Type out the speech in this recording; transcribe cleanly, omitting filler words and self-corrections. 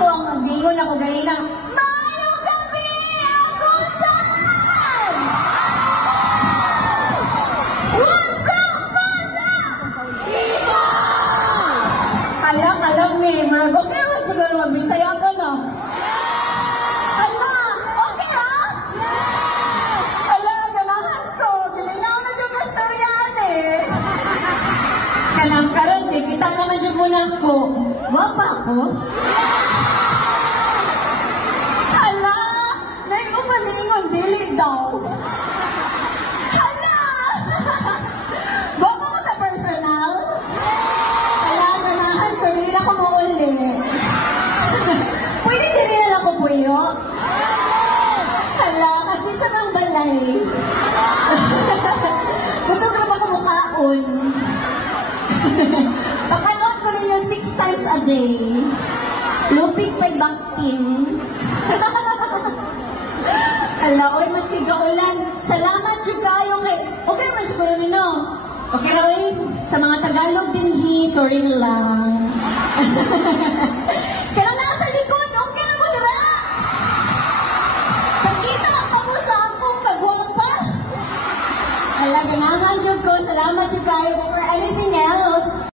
ako ang gingon ako ganina. Mayong gabi! Ako saan? What's up, Pata? Iba! Alam ni, marag okay man siguro magbisaya ka no? Ala, okay na? Ala, ganahan ko. Gininaw na yung kastoryan eh. Kanang karon, kita naman siya muna ko. Wapa ako? Hala! Nag-umalingon, dili daw. Hala! Bako ko sa personal? Hala, ganahan ko, hindi na ko mauli. Pwede din rin ako puyo? Hala, kasi sa mga balay. Gusto ko na ba kumukhaon? Pakanood ko ninyo 6 times a day. Lupig pa'y baktin. Ala, oy, mas tigaulan. Salamat yung kayo kay... Okay man siguro nino. Okay na, oy. Sa mga Tagalog din, sorry na lang. Pero nasa likod, okay na mo, diba? Kakita pa mo sa akong kagwapa. Ala, ganahan dyan ko. Salamat yung kayo for anything else.